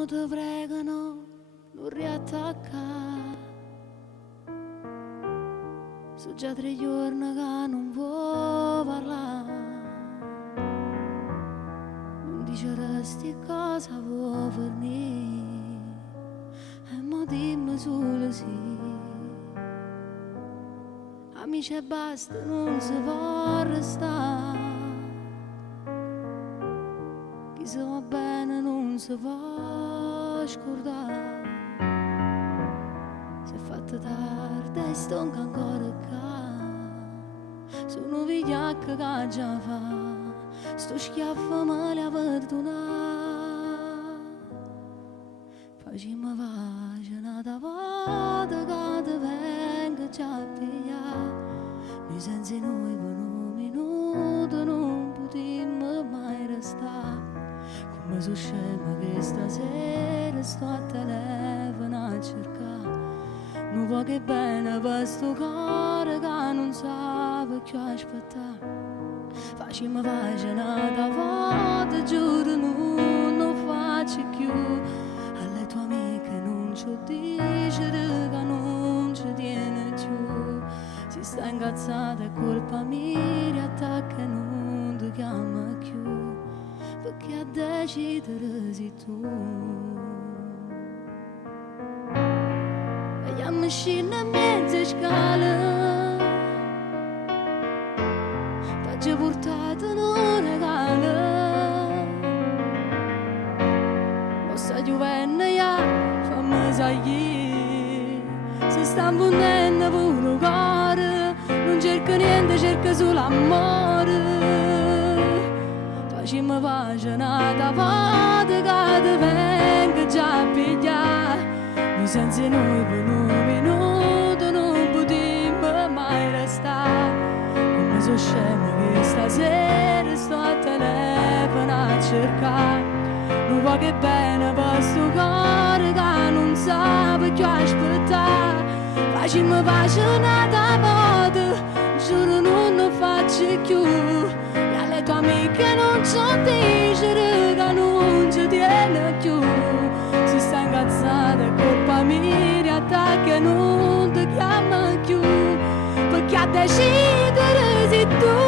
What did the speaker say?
Mo te pregano, non riattaccare. Sono già 3 giorni che non vuoi parlare. Non diceresti cosa vuoi fornire. E mo dimmi solo sì. Amici e basta, non si può restare. Chi si va bene non si può scordare. Si è fatto tardi e sto ancora qua. Sono vigliacca che già fa. Sto schiaffo me l'ha perdonato. Facciamo pagina da volta che ti vengo già a pigliare. Noi senza noi per un minuto non potremmo mai restare. Come sono scema che stasera sto a telefono a cercare. Non vuoi che bene per sto cuore che non sa più aspettare. Facciamo pagina da volta, giuro non faccio più. Alle tue amiche non ci dice che non ci tiene giù. Si sta incazzata è colpa mia, riattacca e non ti chiama più. Perché a decidere sei tu. Vediamo scendere a mezza scala. T'ho portato un regalo. Mossa giovenne ya, fammi sapere. Se sta imponendo pure il cuore. Non cerca niente, cerca solo amore. Facciamo pagina da volta che ti vengo già a pigliare. Noi senza noi per un minuto non potremmo mai restare. Come sono scema che stasera sto a telefono a cercare. Non vuoi che bene per sto cuore che non sa più aspettare. Facciamo pagina da volta, giuro non faccio più. E alle tue amiche non ci dice che non ci tiene più. Si sta incazzata è colpa mia, riattacca e non ti chiama più. Perché a decidere sei tu.